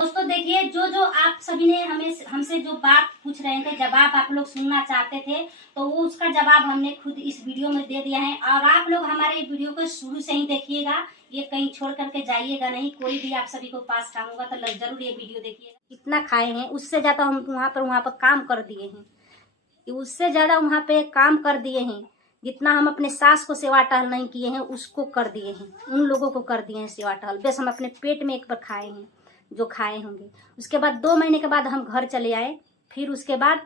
दोस्तों देखिए, जो जो आप सभी ने हमसे जो बात पूछ रहे थे, जवाब आप लोग सुनना चाहते थे, तो वो उसका जवाब हमने खुद इस वीडियो में दे दिया है। और आप लोग हमारे वीडियो को शुरू से ही देखिएगा, ये कहीं छोड़ करके जाइएगा नहीं। कोई भी आप सभी को पास काम होगा तो जरूर ये वीडियो देखिएगा। कितना खाए हैं, उससे ज्यादा हम वहाँ पर काम कर दिए हैं, उससे ज्यादा वहाँ पे काम कर दिए हैं। जितना हम अपने सास को सेवा टहल नहीं किए हैं, उसको कर दिए हैं, उन लोगों को कर दिए हैं सेवा टहल। बस हम अपने पेट में एक बार खाए हैं, जो खाए होंगे। उसके बाद 2 महीने के बाद हम घर चले आए। फिर उसके बाद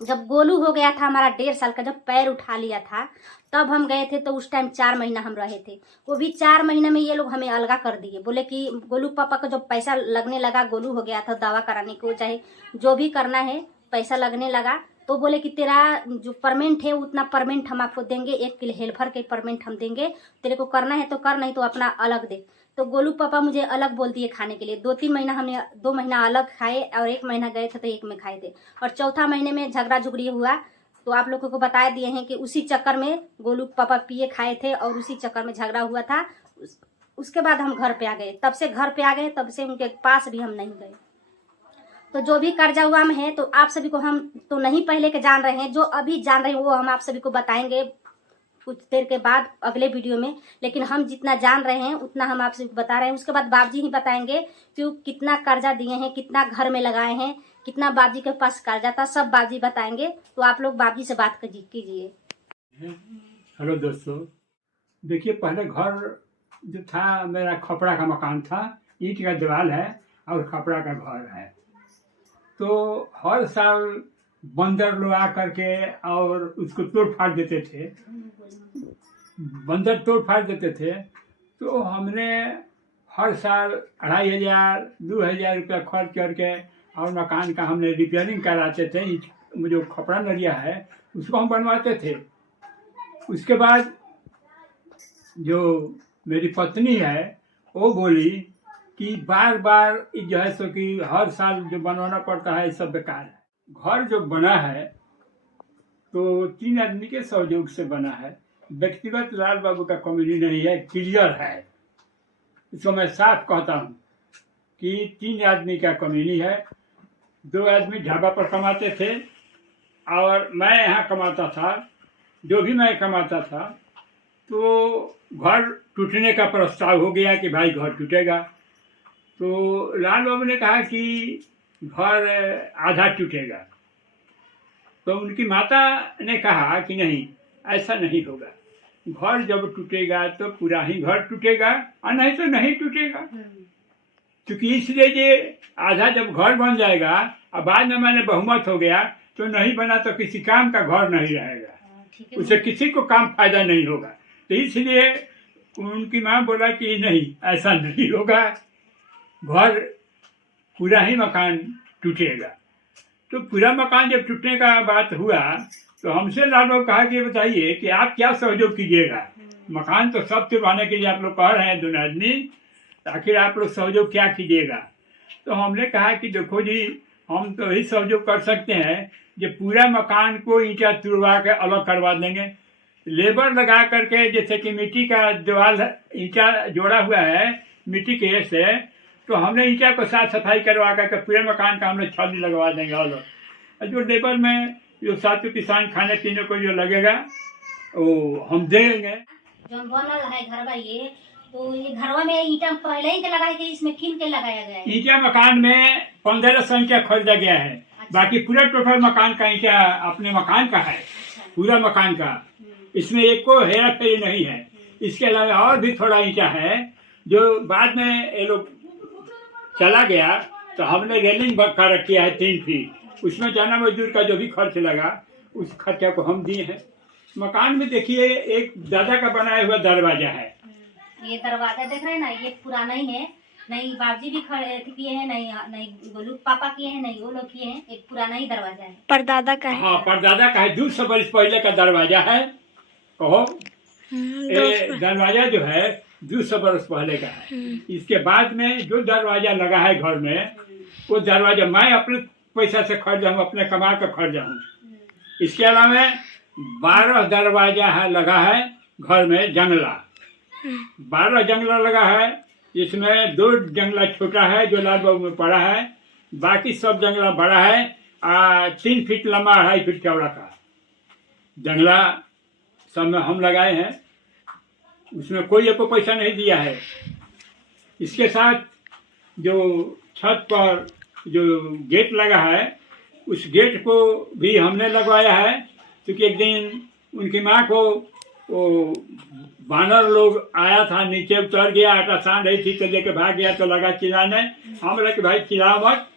जब गोलू हो गया था हमारा 1.5 साल का, जब पैर उठा लिया था, तब हम गए थे। तो उस टाइम 4 महीना हम रहे थे। वो भी 4 महीने में ये लोग हमें अलगा कर दिए। बोले कि गोलू पापा को जब पैसा लगने लगा, गोलू हो गया था, दवा कराने को चाहे जो भी करना है, पैसा लगने लगा, तो बोले कि तेरा जो परमेंट है उतना परमेंट हम आपको देंगे, 1 किलो हेल्पर के परमेंट हम देंगे, तेरे को करना है तो कर, नहीं तो अपना अलग दे। तो गोलू पापा मुझे अलग बोल दिए खाने के लिए। 2-3 महीना हमने 2 महीना अलग खाए, और 1 महीना गए थे तो 1 में खाए थे। और चौथा महीने में झगड़ा झुगड़ी हुआ, तो आप लोगों को बता दिए हैं कि उसी चक्कर में गोलू पापा पिए खाए थे, और उसी चक्कर में झगड़ा हुआ था। उसके बाद हम घर पे आ गए। तब से घर पे आ गए, तब से उनके पास भी हम नहीं गए। तो जो भी कर्जा हुआ में है, तो आप सभी को हम तो नहीं पहले के जान रहे हैं, जो अभी जान रहे हैं वो हम आप सभी को बताएंगे कुछ देर के बाद अगले वीडियो में। लेकिन हम जितना जान रहे हैं उतना हम आपसे बता रहे हैं। उसके बाद बाबूजी ही बताएंगे कि कितना कर्जा दिए हैं, कितना घर में लगाए हैं, कितना बाबूजी के पास कर्जा था, सब बाबूजी बताएंगे। तो आप लोग बाबूजी से बात कीजिए। हेलो दोस्तों, देखिए, पहले घर जो था मेरा खपड़ा का मकान था, ईंट का दीवार है और खपड़ा का घर है। तो हर साल बंदर लोग आ करके और उसको तोड़ फाड़ देते थे। बंदर तोड़ फाड़ देते थे, तो हमने हर साल 2500 2000 रुपया खर्च करके और मकान का हमने रिपेयरिंग कराते थे। जो खपड़ा नरिया है उसको हम बनवाते थे। उसके बाद जो मेरी पत्नी है वो बोली कि बार बार जो है सो कि हर साल जो बनवाना पड़ता है, सब बेकार है। घर जो बना है तो 3 आदमी के सहयोग से बना है। व्यक्तिगत लाल बाबू का कमी नहीं है, क्लियर है। इसको मैं साफ कहता हूँ कि 3 आदमी का कमी नहीं है। 2 आदमी ढाबा पर कमाते थे और मैं यहाँ कमाता था। जो भी मैं कमाता था, तो घर टूटने का प्रस्ताव हो गया कि भाई घर टूटेगा। तो लाल बाबू ने कहा कि घर आधा टूटेगा। तो उनकी माता ने कहा कि नहीं, ऐसा नहीं होगा। घर जब टूटेगा तो पूरा ही घर टूटेगा, और नहीं तो नहीं टूटेगा। क्योंकि इसलिए ये आधा जब घर बन जाएगा और बाद में मैंने बहुमत हो गया, तो नहीं बना तो किसी काम का घर नहीं रहेगा, उससे किसी को काम फायदा नहीं होगा। तो इसलिए उनकी माँ बोला कि नहीं, ऐसा नहीं होगा, घर पूरा ही मकान टूटेगा। तो पूरा मकान जब टूटने का बात हुआ, तो हमसे लाल बाबू कहा कि बताइए कि आप क्या सहयोग कीजिएगा। मकान तो सब तुड़वाने के लिए आप लोग कह रहे हैं 2 आदमी, आखिर आप लोग सहयोग क्या कीजिएगा। तो हमने कहा कि देखो जी, हम तो यही सहयोग कर सकते हैं कि पूरा मकान को ईंटा तुड़वा के अलग करवा देंगे। लेबर लगा करके, जैसे कि मिट्टी का दीवार ईंटा जोड़ा हुआ है मिट्टी के से, तो हमने ईंटा को साफ सफाई करवा करके पूरे मकान का हमने छत लगवा देंगे अलग। जो लेबर में जो सातु किसान खाने पीने को जो लगेगा वो हम देंगे। जो बनल है घरवा, ये तो ये घरवा में ईंटा पहले ही के लगाया गया, इसमें फिर के लगाया गया है। ईंटा मकान में 15 संख्या खरीदा गया है। अच्छा। बाकी पूरा टोटल मकान का ईंटा अपने मकान का है। अच्छा। पूरा मकान का, इसमें एक को हेरा फेरी नहीं है। इसके अलावा और भी थोड़ा ईंटा है जो बाद में ये लोग चला गया, तो हमने रेलिंग कर रखी है 3 फीट। उसमें जाना मजदूर का जो भी खर्च लगा, उस खर्चा को हम दिए हैं। मकान में देखिए एक दादा का बनाया हुआ दरवाजा है। ये दरवाजा देख रहे हैं ना, ये पुराना ही है। नहीं बाबूजी भी खड़े किए हैं, नहीं गोलू पापा किए हैं, नहीं वो लोग किए हैं। एक पुराना ही दरवाजा है। परदादा का है। हाँ, परदादा का है। 200 वर्ष पहले का दरवाजा है। कहो, दरवाजा जो है 200 वर्ष पहले का है। इसके बाद में जो दरवाजा लगा है घर में, वो दरवाजा मैं अपने पैसा से खरीदा हूँ, अपने कमा कर खरीदा हूँ। इसके अलावा 12 दरवाजा है लगा है घर में, जंगला 12 जंगला लगा है। इसमें 2 जंगला छोटा है जो लाल बाबू में पड़ा है, बाकी सब जंगला बड़ा है। 3 फीट लंबा 2.5 फीट चौड़ा का जंगला सब में हम लगाए हैं। उसमें कोई आपको पैसा नहीं दिया है। इसके साथ जो छत पर जो गेट लगा है उस गेट को भी हमने लगवाया है, क्योंकि एक दिन उनकी माँ को वो बानर लोग आया था, नीचे उतर गया, आटा सान रही थी तो लेके भाग गया, तो लगा चिल्लाने। हम बोले कि भाई चिल्लाओ मत,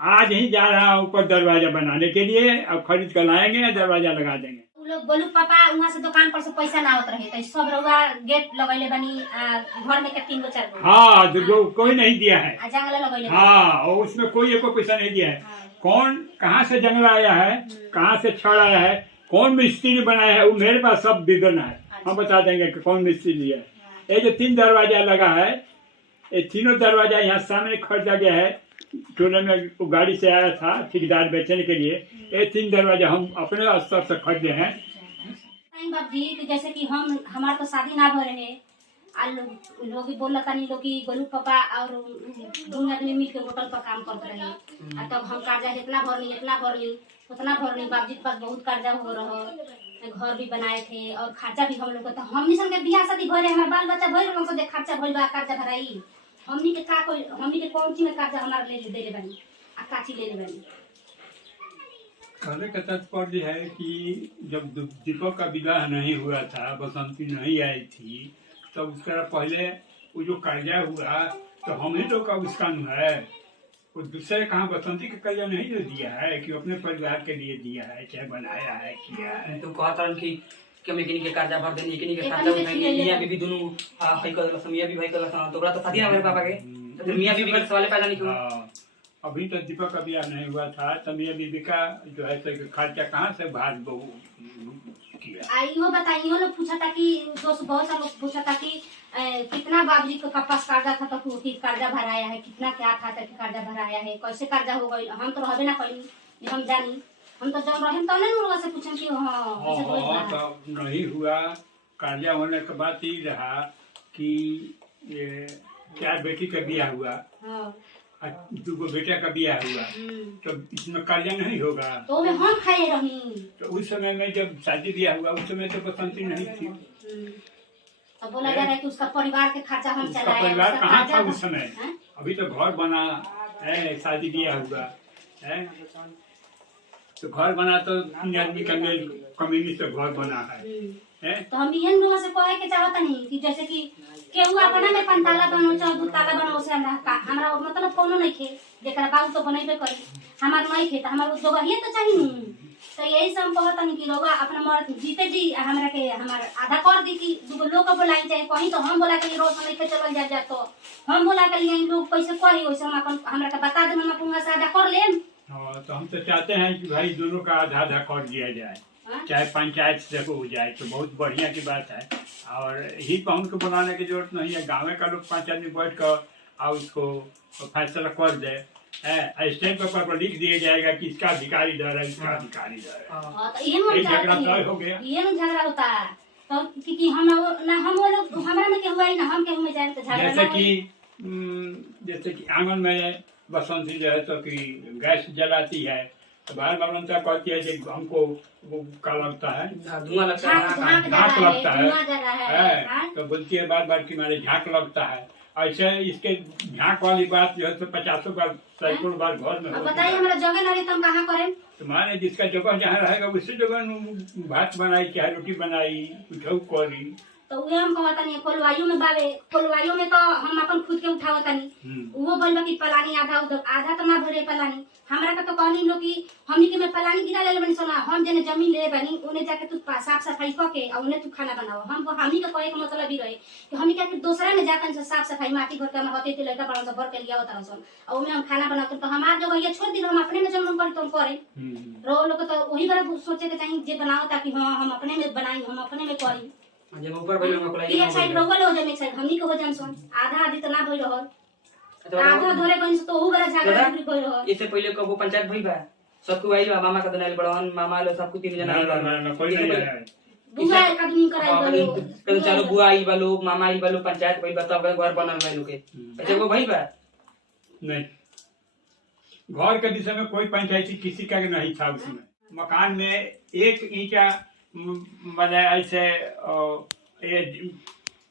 आज ही जा रहा हूँ ऊपर दरवाजा बनाने के लिए, अब खरीद कर लाएंगे, दरवाजा लगा देंगे। लोग बोलू पापा वहाँ से दुकान पर से पैसा ना आवत रहे तो सब रउआ गेट लगैले बनी घर में के 3 गो 4 गो। हाँ, जो कोई नहीं दिया है। जंगला लगैले। हाँ, और उसमें कोई एको पैसा नहीं दिया है। कौन कहाँ से जंगला आया है, कहाँ से छड़ आया है, कौन मिस्त्री बनाया है, वो मेरे पास सब विवरण है। हम बता देंगे कि कौन मिस्त्री लिया है। ये जो 3 दरवाजा लगा है, ये तीनों दरवाजा यहाँ सामने खरीदा गया है। टोले में वो गाड़ी से आया था ठेकेदार बेचने के लिए। ये 3 दरवाजा हम अपने स्तर से खरीदे हैं। बाप जी कि जैसे कि हमारे तो शादी ना भरे है, लोग बोल नहीं लोग कि गोलू पापा और 2 आदमी मिल के होटल पर काम करते रहे। तब हम कर्जा इतना भरनी उतना भरनी। बाप जी के पास बहुत कर्जा हो रहा, घर भी बनाए थे और खर्चा भी हम लोग का। हमनी सन के बियाह शादी भरे, हमारे बाल बच्चा भरे लोग से खर्चा भइल बा, कर्जा भराई। हमनी के कौन चीज में कर्जा हमारे ले दे बनी आ काची ले बनी। कहने का तात्पर्य है कि जब दीपक का विवाह नहीं हुआ था, बसंती नहीं आई थी, तब उसका पहले वो जो कर्जा हुआ तो हम ही लोग का उसका है। वो दूसरे कहाँ बसंती का कर्जा नहीं जो दिया है कि अपने परिवार के लिए दिया है, चाहे बनाया है, किया है। तुम कहता कि कमी के कर्जा भर देनी, के खर्चा उठाएंगे। मियां बीबी दोनों भाई कर लसन, मियां भी भाई कर लसन, तो बड़ा तो शादी ना मेरे पापा के, तो मियां बीबी का सवाल पैदा नहीं क्यों? अभी तो दीपक का ब्याह नहीं हुआ था, तब मियां बीबी का जो है खर्चा कहाँ से भार किया। आइयो बताइयो लोग पूछा था कि दोस्त बहुत सारे लोग पूछा था कि कितना बाबूजी के पास कर्जा था, तो कर्जा भराया है, कितना क्या था तो कर्जा भराया है, कैसे कर्जा हो गई। हम तो रहबे ना कहीं, हम जानी, हम तो जब रहे तो नहीं से पूछे कि हाँ तो नहीं हुआ। कर्जा होने के बाद ही रहा कि ये 4 बेटी का ब्याह हुआ, 2 बेटा का ब्याह हुआ, तो इसमें कर्जा नहीं होगा। तो हम खाए रही। तो उस समय में जब शादी ब्याह हुआ उस समय तो बसंती नहीं थी, तो बोला जा रहा है कि उसका परिवार के खर्चा हम चलाए। परिवार कहाँ था उस समय? अभी तो घर बना है, शादी ब्याह हुआ है, तो घर बना तो 3 आदमी का मेल कम्युनिटी से घर बना है। तो हम यही लोगों से कहे के चाहता नहीं कि जैसे कि केहू अपना में 5 ताला बनो चाहे 2 ताला बनो, से हमरा मतलब कोनो नहीं खे, जेकरा बाबू तो बनेबे करी, हमार नहीं खे, तो हमार जोगहिए तो चाहिए नहीं। तो यही से हम कहता नहीं कि लोग अपना मर्द जीते जी हमरा के हमार आधा कर दी कि 2 लोग को बुलाई चाहे कहीं, तो हम बोला के रोज नहीं के चल जा तो हम बोला के लिए लोग पैसे कही, वैसे हम अपन हमरा के बता दे, हम अपन से आधा कर लेम। तो हम तो चाहते हैं कि भाई दोनों का आधा आधा कर दिया जाए, चाहे पंचायत से हो जाए तो बहुत बढ़िया की बात है। और ही पाउंड को बनाने की जरूरत नहीं है, गाँव का लोग 5 आदमी बैठ कर और उसको फैसला कर दे। स्टैंप पेपर पर लिख दिया जाएगा कि इसका अधिकारी दर है, इसका अधिकारी दर है। झगड़ा हो गया, ये ना झगड़ा होता है तो कि हम वो लोग हमारा में केहू आई ना हम केहू में जाए तो झगड़ा जैसे कि आंगन में बसंती जो है तो कि गैस जलाती है, तो बाहर बाबा कहती है कि हमको वो क्या लगता है, धुआं लगता है, झाँक लगता है, तो बोलती है बार बार कि हमारे झाँक लगता है। ऐसे इसके झाँक वाली बात जो है तो 50 बार 100 बार घर में। बताइए हमारा जगह नहीं तो हम कहाँ करें? तुम्हारे जिसका जगह जहाँ रहेगा उसी जगह भात बनाई चाहे रोटी बनाई कुछ करी। तो वे हम कहता नहीं खोलवाइयों में बावे, खोलवाइयों में तो हम अपन खुद के उठावता नहीं। वो बोलबा कि पलानी आधा आधा तो ना भरे पलानी, हमरा का तो कहनी लोग कि हमनी के में पलानी गिरा ले बनी सोना, हम जने जमीन ले बनी उन्हें जाके तू साफ सफाई करके और उन्हें तू खाना बनाओ। हमनी के कहे का मतलब ही रहे कि हमनी के दूसरा में जाकर से साफ सफाई माटी भर के हम होते थे लड़का बड़ा भर के लिया होता रसन और उनमें हम खाना बनाते, तो हमार जगह ये छोड़ दी, हम अपने में जब कर तो करे रो लोग तो वही बार सोचे के चाहिए जे बनाओ ताकि हाँ हम अपने में बनाई, हम अपने में करी। जब ऊपर बैठ में कोलाई एक साइड रोवल हो जाए, एक साइड हमनी के हो जान सोन आधा आधी तो ना भई रहल, आधा धरे बन तो ओहू बड़ा झगड़ा भी भई रहल। इससे पहले कबो पंचायत भई बा, सबको आइल मामा का दनाइल बड़न, मामा लो सबको 3 जना ना कोई नहीं आया, बुआ एक आदमी कराई बोलो कल चारो बुआ आई वालो मामा आई वालो पंचायत भाई बताओ घर बनल भाई लोग के अच्छा वो भाई बा नहीं, घर के विषय में कोई पंचायती किसी का नहीं था उसमें। मकान में एक ईंटा मतलब ऐसे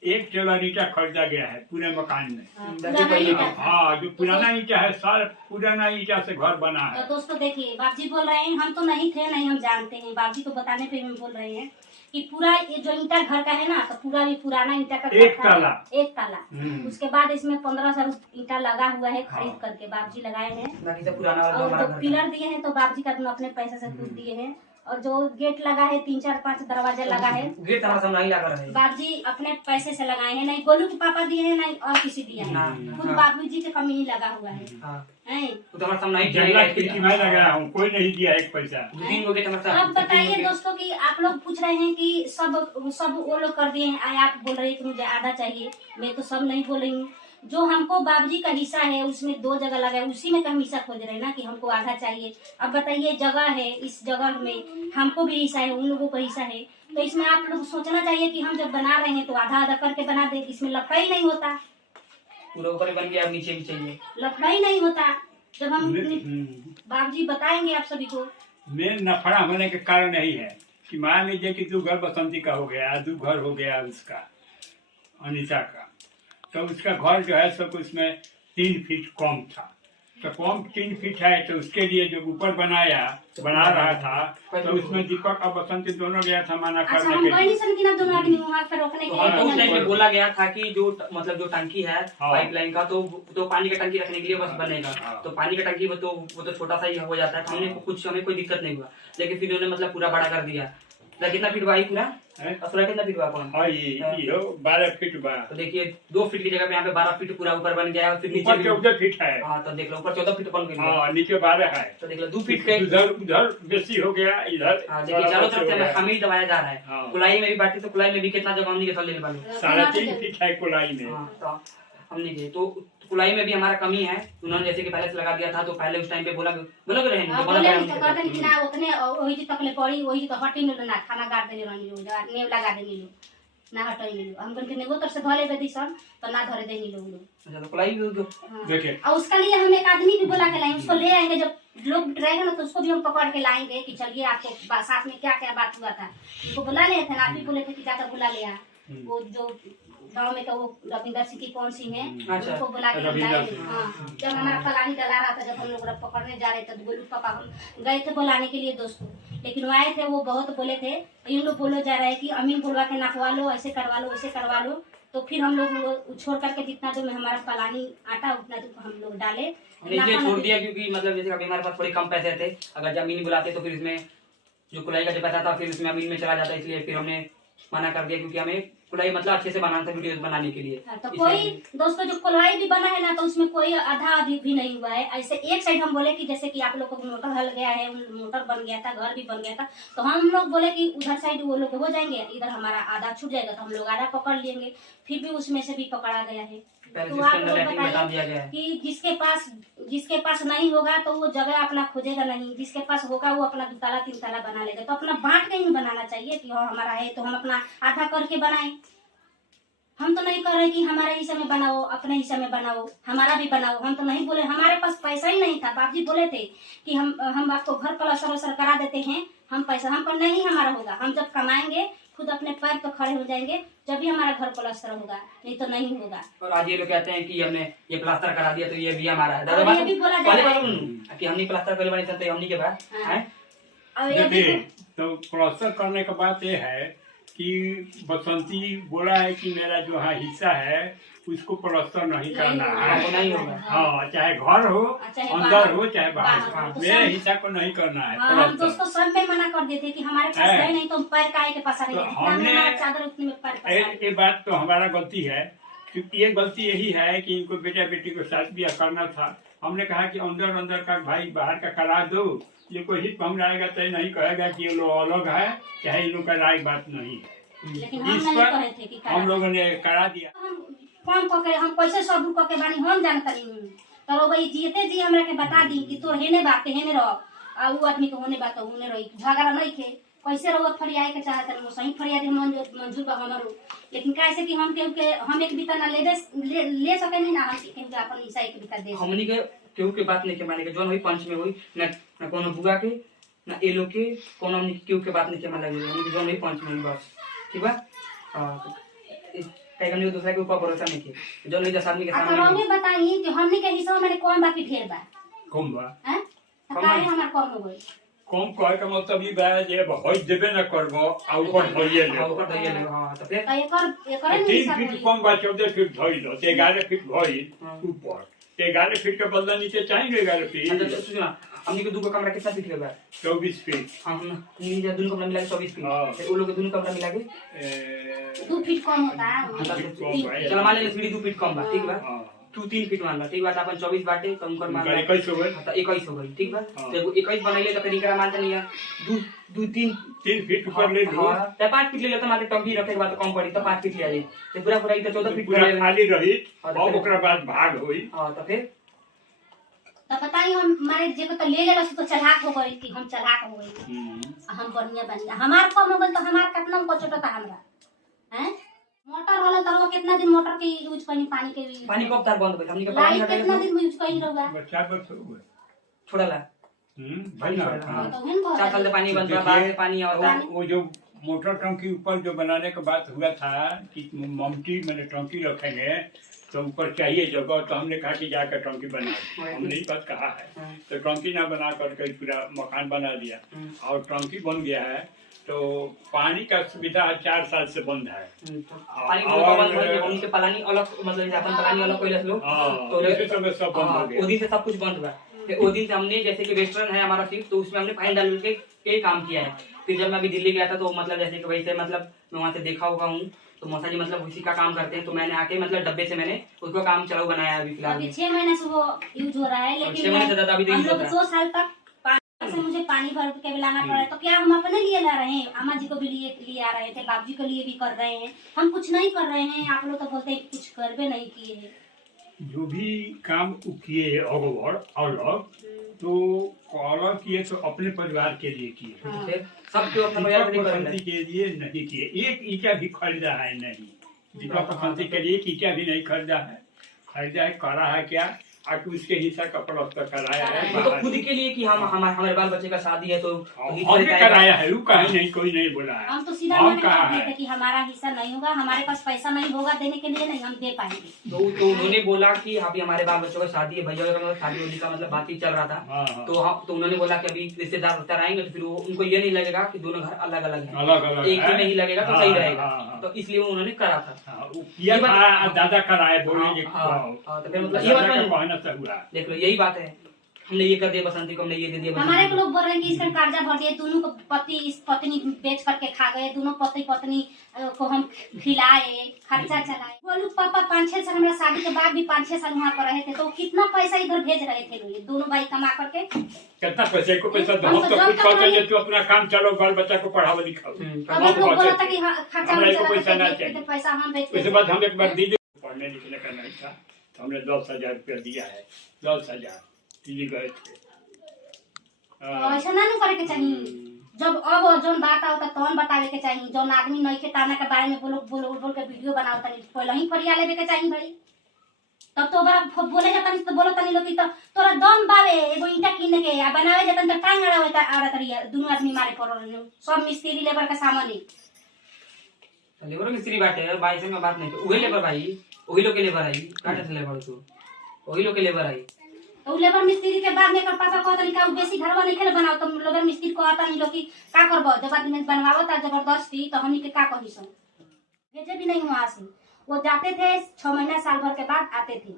एक टेलर ईंटा खरीदा गया है पूरे मकान में। पुराना ईंटा। हाँ, जो पुराना ईंटा है सारा पुराना ईंटा से घर बना है। तो दोस्तों देखिए बाबूजी बोल रहे हैं, हम तो नहीं थे, नहीं हम जानते हैं, बाबूजी को बताने पे हम बोल रहे हैं कि पूरा ये जो ईंटा घर का है ना, तो पूरा भी पुराना ईंटा का एक ताला। एक ताला। उसके बाद इसमें 1500 ईंटा लगा हुआ है खरीद करके बाबूजी लगाए हैं। बाकी सब पुराना वाला और हमारा जो घर पिलर दिए हैं तो बाबूजी का अपने पैसे से खुद दिए हैं। और जो गेट लगा है 3-4-5 दरवाजा लगा है गेट हमारा सब नहीं लगा रहा है बाबूजी अपने पैसे से लगाए हैं, नहीं गोलू के पापा दिए हैं नहीं और किसी दिया है, खुद बाबूजी के कमी ही लगा हुआ है। तो हमारा सब नहीं जंगला खिड़की मैं लगाया हूँ, कोई नहीं दिया एक पैसा। 2-3 गो गेट हमारा अब बताइए दोस्तों कि आप लोग पूछ रहे हैं कि सब वो लोग कर दिए हैं, आप बोल रहे हैं कि मुझे आधा चाहिए। मैं तो सब नहीं बोल रही हूँ, जो हमको बाबूजी का हिस्सा है उसमें 2 जगह लगा है, उसी में का हम हिस्सा खोज रहे हैं ना कि हमको आधा चाहिए। अब बताइए जगह है, इस जगह में हमको भी हिस्सा है, उन लोगों को हिस्सा है, तो इसमें आप लोग सोचना चाहिए कि हम जब बना रहे हैं तो आधा आधा करके बना दे, इसमें लफड़ा ही नहीं होता। पूरा ऊपर बन गया, अब नीचे भी चाहिए, लफड़ा ही नहीं होता। जब हम बाबूजी बताएंगे आप सभी को। मेन नफड़ा होने के कारण यही है कि मान लीजिए कि 2 घर बसंती का हो गया, 2 घर हो गया उसका अनिता का, तो उसका घर जो है सब उसमें 3 फीट कम था, तो कम 3 फीट है, तो उसके लिए जो ऊपर बना रहा था, तो उसमें दीपक और बसंती दोनों गया था माना अच्छा, करने हम के कोई नहीं समझी ना दोनों आदमी वहाँ पे रोकने के तो उस टाइम लिए। पे बोला गया था कि जो मतलब जो टंकी है पाइपलाइन का, तो पानी का टंकी रखने के लिए बस बनेगा, तो पानी का टंकी वो तो छोटा सा ही हो जाता है, हमें कोई दिक्कत नहीं हुआ। लेकिन फिर उन्होंने मतलब पूरा बड़ा कर दिया। कितना फीट हुआ पूरा असुरा, कितना फीट हुआ कौन? हाँ, ये 12 फीट बा। तो देखिए 2 फीट की जगह पे यहाँ पे 12 फीट पूरा ऊपर बन गया है, फिर नीचे ऊपर 14 फीट है। हाँ, तो देख लो ऊपर 14 फीट बन गया, हाँ, नीचे 12 है, तो देख लो 2 फीट के उधर बेसी हो गया, इधर। हाँ, देखिए चारों तरफ से खामी दबाया जा रहा है। हाँ। कुलाई में भी बांटी, तो कुलाई में भी कितना जगह हमने के ले वाले 3.5 फीट है कुलाई में। हाँ, तो हमने के तो कुलाई में भी हमारा कमी है। उन्होंने जैसे कि पहले से लगा दिया था, तो पहले उस टाइम पे बोला रहे उतने वही जी तकले पड़ी, वही तो हटी नहीं ना, खाना गाड़ देने रही लोग, नेव लगा देने लोग ना, हटाई नहीं लोग, हम कन के नेगो तर से धोले बेदी सन तो ना धरे देने लोग। अच्छा, तो कुलाई भी देखिए, और उसका लिए हम एक आदमी भी बुला के लाएंगे, उसको ले आएंगे, जब लोग रहेगा ना तो उसको भी हम पकड़ के लाएंगे कि चलिए आपको साथ में क्या क्या बात हुआ था, उसको बुला ले थे ना, आप ही बोले थे कि जाकर बुला लिया। वो जो गाँव में का वो रविंदर सिंह की कौन सी है, उनको बुला के लाएंगे। हाँ, जब हमारा फलानी डला रहा था, जब हम लोग पकड़ने जा रहे थे, तो गोलू पापा हम गए थे बुलाने के लिए दोस्तों, लेकिन वो आए थे, वो बहुत बोले थे, इन लोग बोले जा रहे हैं कि अमीन बुलवा के नपवा लो, ऐसे करवा लो, वैसे करवा लो। तो फिर हम लोग छोड़ करके जितना दूर में हमारा फलानी आटा उतना दूर हम लोग डाले, हमने छोड़ दिया, क्योंकि मतलब जैसे अभी हमारे पास थोड़ी कम पैसे थे, अगर जमीन बुलाते तो फिर इसमें जो कुलाई का जो पैसा था फिर उसमें अमीन में चला जाता, इसलिए फिर हमने मना कर दिया, क्योंकि हमें कुलाई मतलब अच्छे से बनाना था वीडियो बनाने के लिए। तो कोई दोस्तों जो कुलाई भी बना है ना, तो उसमें कोई आधा आधी भी नहीं हुआ है। ऐसे एक साइड हम बोले कि जैसे कि आप लोग को मोटर हल गया है, मोटर बन गया था, घर भी बन गया था, तो हम लोग बोले कि उधर साइड वो लोग हो जाएंगे, इधर हमारा आधा छूट जाएगा, तो हम लोग आधा पकड़ लेंगे। फिर भी उसमें से भी पकड़ा गया है। तो आप लोग बताइए कि जिसके पास नहीं होगा तो वो जगह अपना खोजेगा नहीं, जिसके पास होगा वो अपना 2 ताला 3 ताला बना लेगा। तो अपना बांट के ही बनाना चाहिए कि हाँ हमारा है तो हम अपना आधा करके बनाए। हम तो नहीं कर रहे कि हमारे हिस्से में बनाओ, अपने हिस्से में बनाओ, हमारा भी बनाओ। हम तो नहीं बोले, हमारे पास पैसा ही नहीं था। बाबूजी बोले थे कि हम आपको घर प्लास्टर करा देते हैं, हम पैसा हम पर नहीं हमारा होगा, हम जब कमाएंगे खुद अपने पैर पर खड़े हो जाएंगे, जब भी हमारा घर प्लास्टर होगा, नहीं तो नहीं होगा। और आज ये लोग कहते हैं कि हमने ये प्लास्टर करा दिया तो ये भी हमारा है। दादा ये भी बोला जाता है कि हमने प्लास्टर पहले बनी चलते हमनी के बाद है। तो प्लास्टर करने के बाद ये है कि बसंती बोला है कि मेरा जो है हिस्सा है उसको प्लास्टर नहीं करना है, नहीं होगा। हाँ, चाहे घर हो, अंदर हो, चाहे बाहर, मेरे हिस्सा को नहीं करना है। हम दोस्तों सब में मना कर देते कि हमारे पास है नहीं तो पैर का के पास हमने चादर उतने में पैर। ये बात तो हमारा गलती है, क्योंकि ये गलती यही है कि इनको बेटा बेटी को शादी ब्याह करना था। हमने कहा कि अंदर का भाई बाहर का करा दो, ये कोई हित पहुँचाएगा तो नहीं कहेगा कि ये लोग अलग है, चाहे इन लोग का राय बात नहीं है। लेकिन हम इस नहीं पर कहे थे कि हम लोगों ने करा दिया। हम करके हम पैसे सब करके बानी हम जानता नहीं, तो भाई जीते जी हमरा के बता दी कि तोर हेने बात हेने रहो, आ उ आदमी के होने बात होने रही, झगड़ा नहीं थे कैसे रहुआ फरियाए के चाहत रहो सही फरियादी मंजूर बा हमरो, लेकिन कैसे कि हम एक बिता ना ले सके नहीं ना हम केहू के अपन हिस्सा एक बिता दे हमनी के केहू के बात नहीं के माने के जोन होई पंच में होई ना कोनो बुआ के ना ए लोग के कोनो हमनी केहू के बात नहीं के माने हमनी के जोन होई पंच में बस ठीक बा। कहीं दूसरा के ऊपर भरोसा नहीं के जोन होई 10 आदमी के सामने आप बताइए कि हमनी के हिस्सा में कौन बाकी ढेर बा कम बा हैं काहे हमार कम हो गई कम कहे के मतलब ई बा जे होई देबे न करबो आ ऊपर धइए ले ऊपर धइए ले। हां तो फिर एकर 3 फीट कम बा 14 फीट धइ लो ते 11 फीट भई ऊपर ते 11 फीट के बदला नीचे चाहिए 11 फीट। अच्छा सुना हमनी के दो कमरा कितना फीट के बा 24 फीट। हां हमनी के दोनों कमरा मिला के 24 फीट फिर वो लोग के दोनों कमरा मिला के 2 फीट कम होता है। चलो मान ले सीढ़ी 2 फीट कम बा ठीक बा तू 3 फीट मान ला ठीक बा। अपन 24 बाटे तो उनकर मान 21 हो गई तो 21 हो गई ठीक बा। तो 21 बनाइले तो फिर इकरा मान लिया 2 3 फीट ऊपर ले लो तो 5 फीट ले लो तो मात्र टंकी रखे के बाद तो कम पड़ी तो 5 फीट ले आई तो पूरा पूरा तो 14 फीट पूरा खाली रही और ओकरा बाद भाग होई। हां तो फिर तो बताइए हम मारे जे को तो ले ले तो चढ़ाक हो गई कि हम चढ़ाक हो गई हम बढ़िया बन गया हमार कम हो गई तो हमार कितना को छोटा था हमरा हैं मोटर वाला तरवा कितना दिन मोटर के यूज करी पानी के पानी कब तक बंद होई हमनी के पानी लाइट कितना दिन यूज करी रहूगा बच्चा बस हो गए छोड़ला भाई ना तो हिन को 4 साल से पानी बंद हुआ बाद में पानी और वो जो मोटर टंकी ऊपर जो बनाने के बात हुआ था कि ममटी मैंने टंकी रखेंगे तो ऊपर चाहिए जगह तो हमने कहा कि जाकर टंकी बना हमने ही बात कहा है तो टंकी ना बना करके पूरा मकान बना दिया और टंकी बन गया है तो पानी का सुविधा 4 साल से बंद है। पानी बंद हो गया उनके पानी अलग मतलब अपन पानी अलग कोई लो तो सब बंद हो गया उसी से सब कुछ बंद हुआ। फिर उस दिन से हमने जैसे कि वेस्टर्न है हमारा सीट तो उसमें हमने पानी डाल के काम किया है। फिर जब मैं अभी दिल्ली गया था तो मतलब जैसे कि वैसे मतलब मैं वहाँ से देखा हुआ हूँ तो मौसा जी मतलब उसी का काम करते हैं तो मैंने आके मतलब डब्बे से मैंने उसको काम चालू बनाया अभी फिलहाल 6 महीने से वो यूज हो रहा है लेकिन 6 महीने से ज्यादा अभी हम लोग 2 साल तक पानी से मुझे पानी भर के लाना पड़ा है तो क्या हम अपने लिए ला रहे हैं अम्मा जी को भी लिए आ रहे थे बाबू जी के लिए भी कर रहे हैं हम कुछ नहीं कर रहे हैं आप लोग तो बोलते हैं कुछ कर भी नहीं किए जो भी काम किए अगोवर अलग तो अलग किए तो अपने परिवार के लिए किए सबके पसंदी के लिए नहीं किए एक ईटा भी खरीदा है नहीं दीपा पसंदी के लिए ईटा भी नहीं खरीदा है करा है क्या और उसके हिस्सा का प्लास्टर कराया है तो खुद के लिए कि हम हमारे बाल बच्चे का शादी है तो हमने कराया है वो कहीं नहीं कोई नहीं बोला है हम तो सीधा मना कर दिए थे कि हमारा हिस्सा नहीं होगा हमारे पास पैसा नहीं होगा देने के लिए नहीं हम दे पाएंगे तो उन्होंने बोला कि अभी हमारे बाल बच्चों का शादी है भैया का शादी होने का मतलब बात ही चल रहा था तो उन्होंने बोला कि अभी रिश्तेदार रिश्तेदार आएंगे तो फिर उनको ये नहीं लगेगा कि दोनों घर अलग अलग है एक में ही लगेगा तो सही रहेगा तो इसलिए उन्होंने करा था दादा कराए बोले देख लो यही बात है हमने ये कर दिया बसंती को हमने ये दे दिया हमारे को लोग बोल रहे हैं कि इसका कर्जा भर दिए दोनों को पत्नी बेच करके खा गए दोनों पति पत्नी को हम खिलाए खर्चा चलाए बोलू पापा 5-6 साल हमारा शादी के बाद भी 5-6 साल वहाँ पर रहे थे तो कितना पैसा इधर भेज रहे थे लोग दोनों भाई कमा करके कितना पैसे को पैसा दो हम तो कुछ कहते हैं तू अपना काम चलो बाल बच्चा को पढ़ाओ लिखाओ हम लोग बोला था कि खर्चा पैसा हम बेच उसके बाद हम एक बार दीदी पढ़ने लिखने का नहीं था तो हमने 10,000 रुपया दिया है 10,000 दिल्ली गए थे ऐसा ना करे के चाहिए जब अब जोन बात आओ तो बतावे के चाहिए जोन आदमी नहीं के ताना के बारे में बोल के वीडियो बनाओ तनी पहले ही फरिया लेवे के चाहिए भाई तब तो बड़ा बोले जाता नहीं तो बोलो तनी लोग तो तोरा दम बावे एगो ईंटा किन के आ बनावे जाता तो टांग आड़ा तरिया दोनों आदमी मारे पड़ो सब मिस्त्री लेबर का सामान लेबर मिस्त्री बाटे भाई से में बात नहीं वही लेबर भाई वही लोग के लेबर आई काटे से लेबर तो वही लोग के लेबर आई तो लेबर मिस्त्री के बाद में पापा कहता नहीं का बेसी घरवा नहीं खेले बनाओ तो लेबर मिस्त्री कहता नहीं लोग का करबो जब आदमी बनवावो ता जबरदस्ती तो हमनी के का कही सन भेजे भी नहीं वहां से वो जाते थे 6 महीना साल भर के बाद आते थे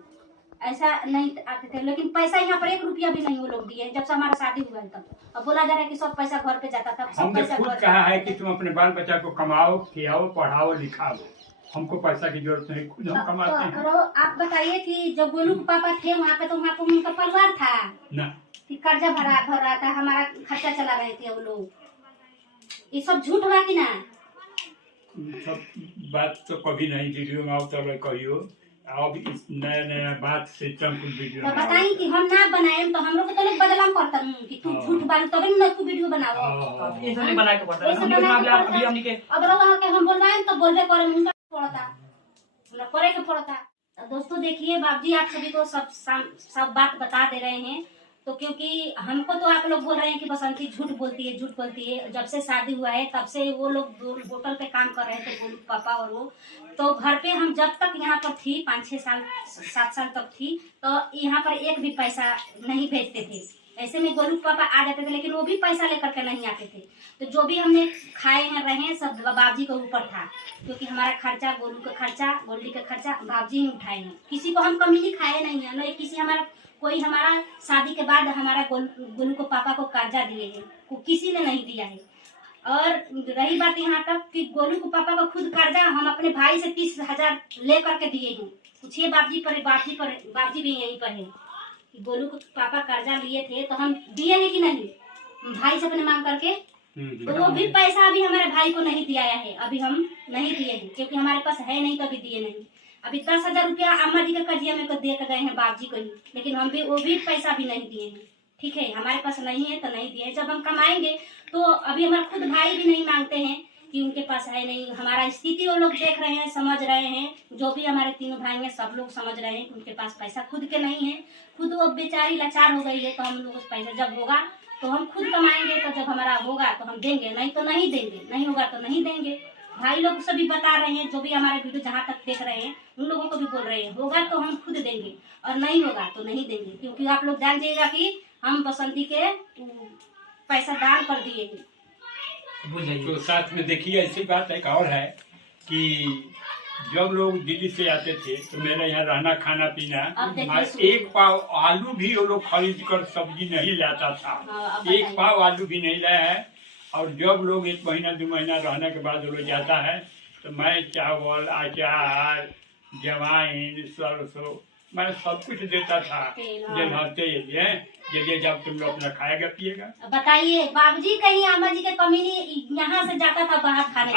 ऐसा नहीं आते थे लेकिन पैसा यहाँ पर 1 रुपया भी नहीं वो लोग दिए जब से हमारा शादी हुआ तब अब बोला जा रहा है कि सब पैसा घर पे जाता था सब पैसा खुद कहा है कि तुम अपने बाल बच्चा को कमाओ खिलाओ पढ़ाओ लिखाओ हमको पैसा की जरूरत नहीं खुद हम कमाते हैं। आप बताइए कि जब गोलू के पापा थे वहाँ पे तो वहाँ पे उनका परिवार था ना कि कर्जा भर रहा था हमारा खर्चा चला रहे थे वो लोग ये सब झूठ हुआ कि ना सब बात तो कभी नहीं वीडियो में आओ तो कहियो अब इस नया नया बात सिस्टम कुछ वीडियो तो बताई कि हम ना बनाए तो हम लोग को तो लोग बदनाम करता कि तू झूठ बात तभी ना तू वीडियो बनाओ। ये सब नहीं बना के पड़ता है। ऐसे हमने बना के अभी पड़ता। अभी हमने के अब लोग के हम बोल रहे हैं तो बोलबे करे मुंह पड़ता ना करे के पड़ता। तो दोस्तों देखिए बाबूजी आप सभी को सब बात बता दे रहे हैं। तो क्योंकि हमको तो आप लोग बोल रहे हैं कि बसंती झूठ बोलती है। जब से शादी हुआ है तब से वो लोग होटल पे काम कर रहे थे गोलू पापा और वो। तो घर पे हम जब तक यहाँ पर थी 5-6 साल 7 साल तक थी तो यहाँ पर एक भी पैसा नहीं भेजते थे। ऐसे में गोलू पापा आ जाते थे लेकिन वो भी पैसा लेकर के नहीं आते थे। तो जो भी हमने खाए हैं रहे हैं सब बाबूजी के ऊपर था क्योंकि हमारा खर्चा गोलू का खर्चा गोल्डी का खर्चा बाबूजी ही उठाए हैं। किसी को हम कमी नहीं खाए नहीं है न किसी हमारा शादी के बाद हमारा गोलू को पापा को कर्जा दिए हैं किसी ने नहीं दिया है। और रही बात यहाँ तक कि गोलू को पापा को खुद कर्जा हम अपने भाई से 30,000 ले करके दिए हैं। पूछिए बाबूजी भी यहीं पर है कि गोलू को पापा कर्जा लिए थे तो हम दिए हैं कि नहीं भाई से अपने मांग करके। तो वो भी पैसा अभी हमारे भाई को नहीं दिया है। अभी हम नहीं दिए हैं क्योंकि हमारे पास है नहीं तो अभी दिए नहीं। अभी 10,000 रुपया अम्मा जी के कजिया में को दे कर गए हैं बाबूजी को ही लेकिन हम भी वो भी पैसा भी नहीं दिए हैं। ठीक है हमारे पास नहीं है तो नहीं दिए। जब हम कमाएंगे तो अभी हमारे खुद भाई भी नहीं मांगते हैं कि उनके पास है नहीं। हमारा स्थिति वो लोग देख रहे हैं समझ रहे हैं। जो भी हमारे तीनों भाई हैं सब लोग समझ रहे हैं कि उनके पास पैसा खुद के नहीं है। खुद वो बेचारी लाचार हो गई है तो हम लोग पैसा जब होगा तो हम खुद कमाएंगे। तो जब हमारा होगा तो हम देंगे नहीं तो नहीं देंगे नहीं होगा तो नहीं देंगे। भाई लोग सभी बता रहे हैं जो भी हमारे वीडियो जहाँ तक देख रहे हैं उन लोगों को भी बोल रहे हैं होगा तो हम खुद देंगे और नहीं होगा तो नहीं देंगे। क्योंकि आप लोग जान जाइएगा कि हम बसंती के पैसा दान कर दिए हैं। तो साथ में देखिए ऐसी बात एक और है कि जब लोग दिल्ली से आते थे तो मेरे यहाँ रहना खाना पीना और एक पाव आलू भी वो लोग खरीद कर सब्जी नहीं लाता था। एक पाव आलू भी नहीं लाया है। और जब लोग 1 महीना 2 महीना रहने के बाद वो लोग जाता है तो मैं चावल अचार जवाइन सरसों मैं सब कुछ देता था। जब तुम लोग अपना खाएगा पिएगा। बताइए बाबूजी कहीं अम्मा जी के कमी नहीं यहाँ से जाता था बाहर खाने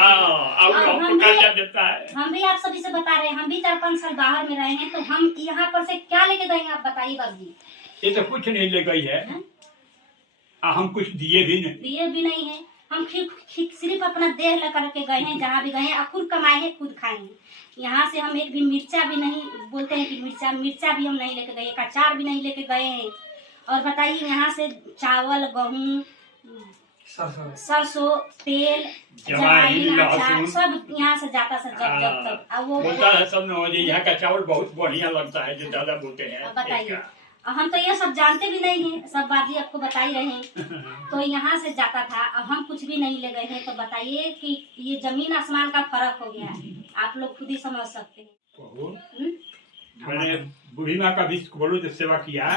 देता है। हम भी आप सभी से बता रहे हैं हम भी 4-5 साल बाहर में रहे हैं तो हम यहाँ पर से क्या लेके गए हैं आप बताइए बाबूजी। ये तो कुछ नहीं ले गई है। हम कुछ दिए भी नहीं है। हम सिर्फ अपना देह लेकर के गए हैं जहाँ भी गए हैं खुद कमाए हैं खुद खाए हैं। यहाँ से हम एक भी मिर्चा भी नहीं बोलते हैं कि मिर्चा भी हम नहीं लेके गए अचार भी नहीं लेके गए हैं। और बताइए यहाँ से चावल गेहूँ सरसों तेल जवाइन अचार सब यहाँ से जाता सर जब तक। अब वो बोलता है सब यहाँ का चावल बहुत बढ़िया लगता है जो ज्यादा बोलते हैं। बताइए हम तो ये सब जानते भी नहीं हैं सब बात ही आपको बता ही रहे हैं। तो यहाँ से जाता था अब हम कुछ भी नहीं ले गए हैं। तो बताइए कि ये जमीन आसमान का फर्क हो गया है। आप लोग खुद ही समझ सकते हैं। मैंने बूढ़ी माँ का भी बोलो जो सेवा किया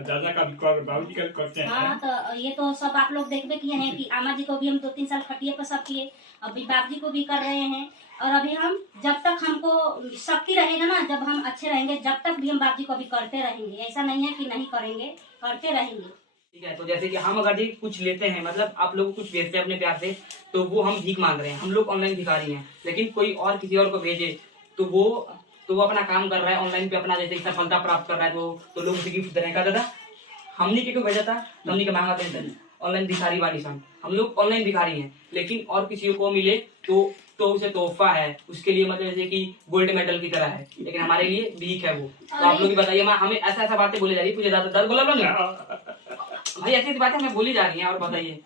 दादा का भी बाबूजी का भी करते हैं। हाँ तो ये तो सब आप लोग देखबे किए हैं कि अम्मा जी को भी हम 2-3 साल खटिए पर सब किए अभी बाबूजी को भी कर रहे हैं। और अभी हम जब तक हमको शक्ति रहेगा ना जब हम अच्छे रहेंगे जब तक भी हम बाबूजी को भी करते रहेंगे। ऐसा नहीं है कि नहीं करेंगे करते रहेंगे। ठीक है तो जैसे कि हम अगर जी कुछ लेते हैं मतलब आप लोग कुछ भेजते हैं अपने प्यार से तो वो हम भीख मांग रहे हैं। हम लोग ऑनलाइन भिखारी हैं लेकिन कोई और किसी और को भेजे तो वो अपना काम कर रहा है ऑनलाइन पे अपना जैसे सफलता प्राप्त कर रहा है तो लोग उसे गिफ्ट दे रहे हैं। दादा हमने क्यों भेजा था तो हमने मांगा पेंशन ऑनलाइन भिखारी वाली सन हम लोग ऑनलाइन भिखारी हैं। लेकिन और किसी को मिले तो उसे तोहफा है उसके लिए मतलब जैसे कि गोल्ड मेडल की तरह है लेकिन हमारे लिए भीख है वो। तो आप लोग भी बताइए हमें ऐसा बातें बोली जा रही है तुझे दादा बोला भाई ऐसी बातें हमें बोली जा रही है। और बताइए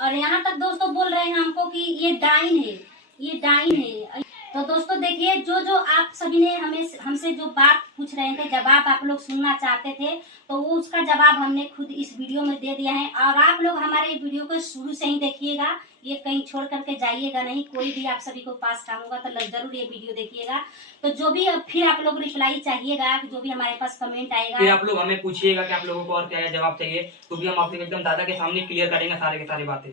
और यहाँ तक दोस्तों बोल रहे हैं हमको कि ये डाइन है। तो दोस्तों देखिए जो आप सभी ने हमसे जो बात पूछ रहे थे जवाब आप लोग सुनना चाहते थे तो वो उसका जवाब हमने खुद इस वीडियो में दे दिया है। और आप लोग हमारे वीडियो को शुरू से ही देखिएगा ये कहीं छोड़ करके जाइएगा नहीं। कोई भी आप सभी को पास काम होगा तो जरूर ये वीडियो देखिएगा। तो जो भी फिर आप लोग रिप्लाई चाहिएगा जो भी हमारे पास कमेंट आएगा फिर आप लोग हमें पूछिएगा कि आप लोगों को और क्या जवाब चाहिए तो भी हम आपसे एकदम दादा के सामने क्लियर करेंगे सारे के सारी बातें।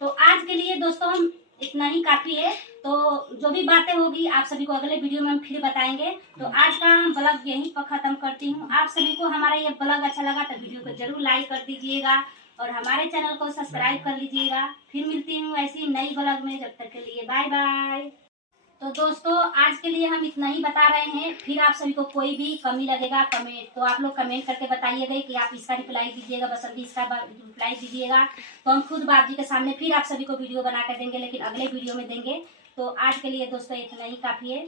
तो आज के लिए दोस्तों हम इतना ही काफी है। तो जो भी बातें होगी आप सभी को अगले वीडियो में हम फिर बताएंगे। तो आज का हम ब्लॉग यहीं पर खत्म करती हूँ। आप सभी को हमारा ये ब्लॉग अच्छा लगा तो वीडियो को जरूर लाइक कर दीजिएगा और हमारे चैनल को सब्सक्राइब कर लीजिएगा। फिर मिलती हूँ ऐसी नई ब्लॉग में। जब तक के लिए बाय बाय। तो दोस्तों आज के लिए हम इतना ही बता रहे हैं। फिर आप सभी को कोई भी कमी लगेगा कमेंट तो आप लोग कमेंट करके बताइएगा कि आप इसका रिप्लाई दीजिएगा, बसंती इसका रिप्लाई दीजिएगा, तो हम खुद बाप जी के सामने फिर आप सभी को वीडियो बना कर देंगे, लेकिन अगले वीडियो में देंगे। तो आज के लिए दोस्तों इतना ही काफी है।